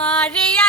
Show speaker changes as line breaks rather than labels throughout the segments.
ah jia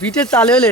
বিটে চালে হলে